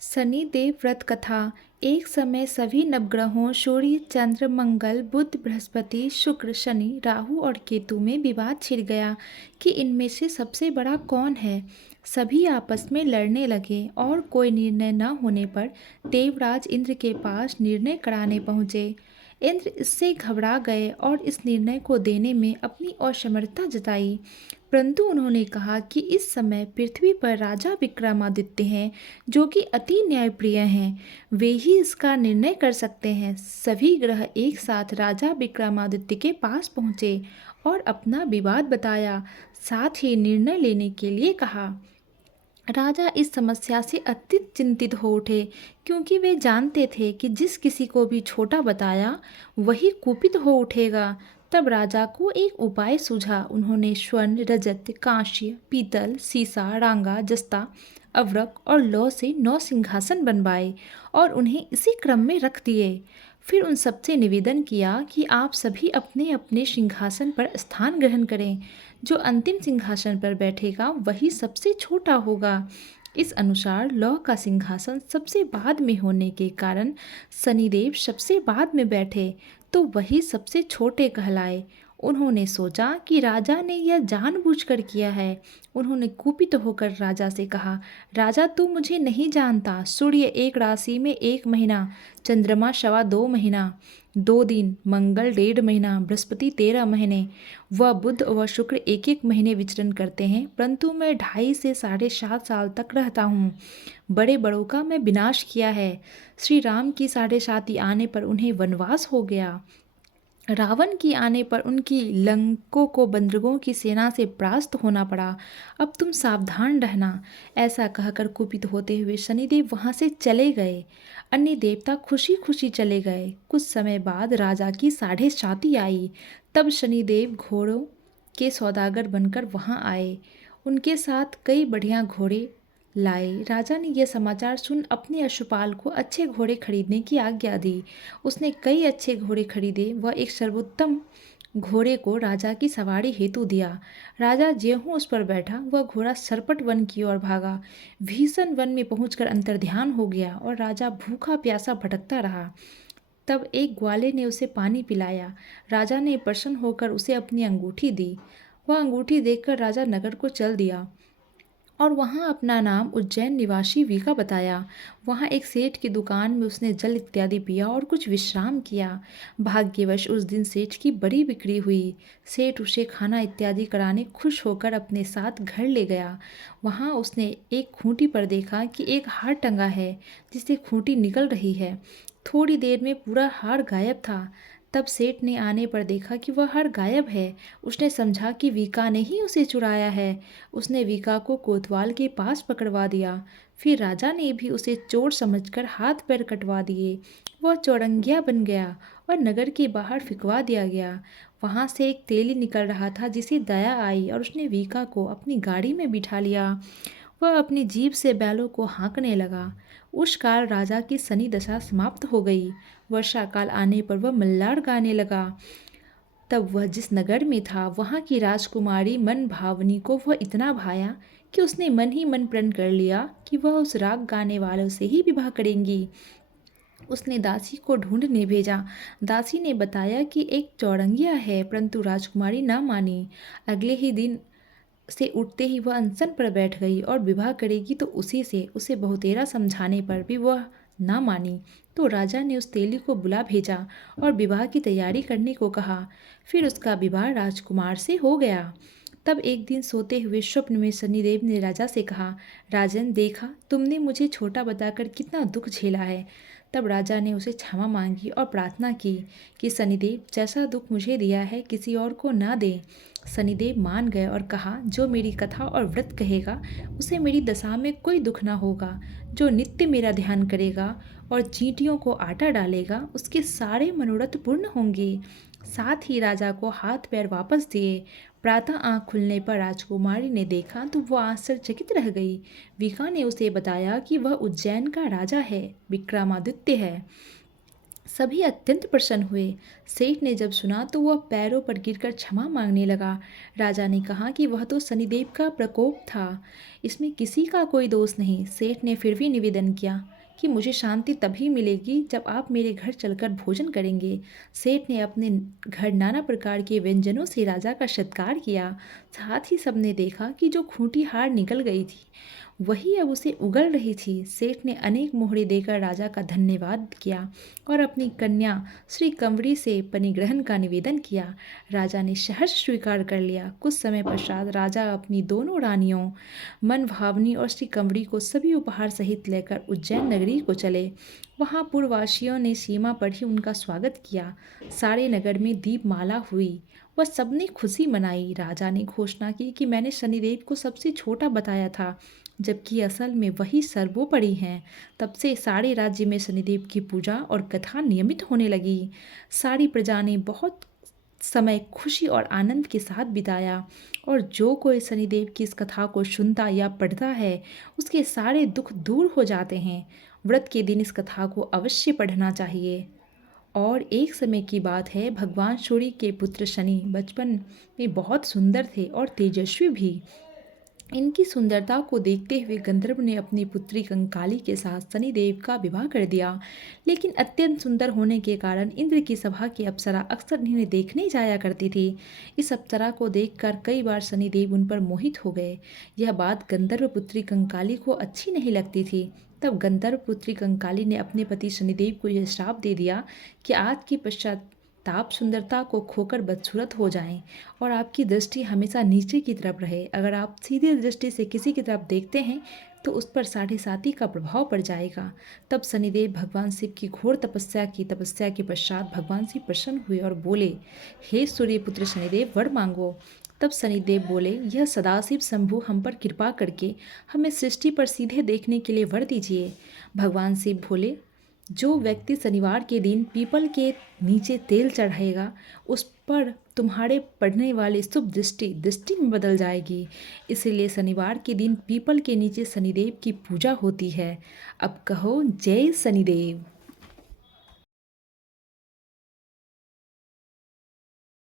शनिदेव व्रत कथा। एक समय सभी नवग्रहों सूर्य, चंद्र, मंगल, बुध, बृहस्पति, शुक्र, शनि, राहु और केतु में विवाद छिड़ गया कि इनमें से सबसे बड़ा कौन है। सभी आपस में लड़ने लगे और कोई निर्णय न होने पर देवराज इंद्र के पास निर्णय कराने पहुँचे। इंद्र इससे घबरा गए और इस निर्णय को देने में अपनी असमर्थता जताई। परंतु उन्होंने कहा कि इस समय पृथ्वी पर राजा विक्रमादित्य हैं, जो कि अति न्यायप्रिय हैं। वे ही इसका निर्णय कर सकते हैं। सभी ग्रह एक साथ राजा विक्रमादित्य के पास पहुँचे और अपना विवाद बताया, साथ ही निर्णय लेने के लिए कहा। राजा इस समस्या से अत्यंत चिंतित हो उठे, क्योंकि वे जानते थे कि जिस किसी को भी छोटा बताया वही कुपित हो उठेगा। तब राजा को एक उपाय सूझा। उन्होंने स्वर्ण, रजत, कांस्य, पीतल, सीसा, रांगा, जस्ता, अवरक और लौह से 9 सिंहासन बनवाए और उन्हें इसी क्रम में रख दिए। फिर उन सबसे निवेदन किया कि आप सभी अपने अपने सिंहासन पर स्थान ग्रहण करें। जो अंतिम सिंहासन पर बैठेगा वही सबसे छोटा होगा। इस अनुसार लौह का सिंहासन सबसे बाद में होने के कारण शनिदेव सबसे बाद में बैठे, तो वही सबसे छोटे कहलाए। उन्होंने सोचा कि राजा ने यह जानबूझकर किया है। उन्होंने कुपित होकर राजा से कहा, राजा तू मुझे नहीं जानता। सूर्य एक राशि में 1 महीना, चंद्रमा 2.25 महीना, 2 दिन, मंगल 1.5 महीना, बृहस्पति 13 महीने, वह बुध व शुक्र 1-1 महीने विचरण करते हैं, परंतु मैं 2.5 से 7.5 साल तक रहता हूँ। बड़े बड़ों का मैं विनाश किया है। श्री राम की 7.5 आने पर उन्हें वनवास हो गया। रावण की आने पर उनकी लंकों को बंदरों की सेना से परास्त होना पड़ा। अब तुम सावधान रहना। ऐसा कहकर कुपित होते हुए शनिदेव वहां से चले गए। अन्य देवता खुशी खुशी चले गए। कुछ समय बाद राजा की 7.5 आई। तब शनिदेव घोड़ों के सौदागर बनकर वहां आए। उनके साथ कई बढ़िया घोड़े लाए। राजा ने यह समाचार सुन अपने अश्वपाल को अच्छे घोड़े खरीदने की आज्ञा दी। उसने कई अच्छे घोड़े खरीदे। वह एक सर्वोत्तम घोड़े को राजा की सवारी हेतु दिया। राजा ज्यों उस पर बैठा, वह घोड़ा सरपट वन की ओर भागा। भीषण वन में पहुंचकर अंतर्ध्यान हो गया और राजा भूखा प्यासा भटकता रहा। तब एक ग्वाले ने उसे पानी पिलाया। राजा ने प्रसन्न होकर उसे अपनी अंगूठी दी। वह अंगूठी देखकर राजा नगर को चल दिया और वहाँ अपना नाम उज्जैन निवासी वीका बताया। वहाँ एक सेठ की दुकान में उसने जल इत्यादि पिया और कुछ विश्राम किया। भाग्यवश उस दिन सेठ की बड़ी बिक्री हुई। सेठ उसे खाना इत्यादि कराने खुश होकर अपने साथ घर ले गया। वहाँ उसने एक खूंटी पर देखा कि एक हार टंगा है, जिससे खूंटी निकल रही है। थोड़ी देर में पूरा हार गायब था। तब सेठ ने आने पर देखा कि वह हार गायब है। उसने समझा कि वीका ने ही उसे चुराया है। उसने वीका को कोतवाल के पास पकड़वा दिया। फिर राजा ने भी उसे चोर समझकर हाथ पैर कटवा दिए। वह चौरंगिया बन गया और नगर के बाहर फिकवा दिया गया। वहाँ से एक तेली निकल रहा था, जिसे दया आई और उसने वीका को अपनी गाड़ी में बिठा लिया। वह अपनी जीभ से बैलों को हाँकने लगा। उस काल राजा की शनि दशा समाप्त हो गई। वर्षा काल आने पर वह मल्लार गाने लगा। तब वह जिस नगर में था, वहाँ की राजकुमारी मन भावनी को वह इतना भाया कि उसने मन ही मन प्रण कर लिया कि वह उस राग गाने वालों से ही विवाह करेंगी। उसने दासी को ढूंढने भेजा। दासी ने बताया कि एक चौरंगिया है, परंतु राजकुमारी न मानी। अगले ही दिन से उठते ही वह अनशन पर बैठ गई और विवाह करेगी तो उसी से। उसे बहुतेरा समझाने पर भी वह ना मानी, तो राजा ने उस तेली को बुला भेजा और विवाह की तैयारी करने को कहा। फिर उसका विवाह राजकुमार से हो गया। तब एक दिन सोते हुए स्वप्न में शनिदेव ने राजा से कहा, राजन देखा तुमने मुझे छोटा बताकर कितना दुख झेला है। तब राजा ने उसे क्षमा मांगी और प्रार्थना की कि शनिदेव जैसा दुख मुझे दिया है किसी और को ना दे। शनिदेव मान गए और कहा, जो मेरी कथा और व्रत कहेगा उसे मेरी दशा में कोई दुख ना होगा। जो नित्य मेरा ध्यान करेगा और चींटियों को आटा डालेगा, उसके सारे मनोरथ पूर्ण होंगे। साथ ही राजा को हाथ पैर वापस दिए। प्रातः आँख खुलने पर राजकुमारी ने देखा तो वह आश्चर्यचकित रह गई। वीका ने उसे बताया कि वह उज्जैन का राजा है, विक्रमादित्य है। सभी अत्यंत प्रसन्न हुए। सेठ ने जब सुना तो वह पैरों पर गिरकर क्षमा मांगने लगा। राजा ने कहा कि वह तो शनिदेव का प्रकोप था, इसमें किसी का कोई दोष नहीं। सेठ ने फिर भी निवेदन किया कि मुझे शांति तभी मिलेगी जब आप मेरे घर चलकर भोजन करेंगे। सेठ ने अपने घर नाना प्रकार के व्यंजनों से राजा का सत्कार किया। साथ ही सबने देखा कि जो खूंटी हार निकल गई थी वही अब उसे उगल रही थी। सेठ ने अनेक मोहरे देकर राजा का धन्यवाद किया और अपनी कन्या श्री कंवरी से परिग्रहण का निवेदन किया। राजा ने सहर्ष स्वीकार कर लिया। कुछ समय पश्चात राजा अपनी दोनों रानियों मनभावनी और श्री कंवरी को सभी उपहार सहित लेकर उज्जैन नगरी को चले। वहाँ पुरवासियों ने सीमा पर ही उनका स्वागत किया। सारे नगर में दीपमाला हुई। वह सबने खुशी मनाई। राजा ने घोषणा की कि मैंने शनिदेव को सबसे छोटा बताया था, जबकि असल में वही सर्वोपरि हैं। तब से सारे राज्य में शनिदेव की पूजा और कथा नियमित होने लगी। सारी प्रजा ने बहुत समय खुशी और आनंद के साथ बिताया और जो कोई शनिदेव की इस कथा को सुनता या पढ़ता है उसके सारे दुख दूर हो जाते हैं। व्रत के दिन इस कथा को अवश्य पढ़ना चाहिए। और एक समय की बात है, भगवान सूर्य के पुत्र शनि बचपन में बहुत सुंदर थे और तेजस्वी भी। इनकी सुंदरता को देखते हुए गंधर्व ने अपनी पुत्री कंकाली के साथ शनिदेव का विवाह कर दिया। लेकिन अत्यंत सुंदर होने के कारण इंद्र की सभा की अप्सरा अक्सर इन्हें देखने जाया करती थी। इस अप्सरा को देखकर कई बार शनिदेव उन पर मोहित हो गए। यह बात गंधर्व पुत्री कंकाली को अच्छी नहीं लगती थी। तब गंधर्व पुत्री कंकाली ने अपने पति शनिदेव को यह श्राप दे दिया कि आज के पश्चात आप सुंदरता को खोकर बदसूरत हो जाएं और आपकी दृष्टि हमेशा नीचे की तरफ रहे। अगर आप सीधी दृष्टि से किसी की तरफ देखते हैं तो उस पर साढ़े साती का प्रभाव पड़ जाएगा। तब शनिदेव भगवान शिव की घोर तपस्या के पश्चात भगवान शिव प्रसन्न हुए और बोले, हे सूर्यपुत्र शनिदेव, वर मांगो। तब शनिदेव बोले, यह सदाशिव शंभु हम पर कृपा करके हमें सृष्टि पर सीधे देखने के लिए वर दीजिए। भगवान शिव बोले, जो व्यक्ति शनिवार के दिन पीपल के नीचे तेल चढ़ाएगा उस पर तुम्हारे पड़ने वाली शुभ दृष्टि दृष्टि में बदल जाएगी। इसलिए शनिवार के दिन पीपल के नीचे शनिदेव की पूजा होती है। अब कहो जय शनिदेव।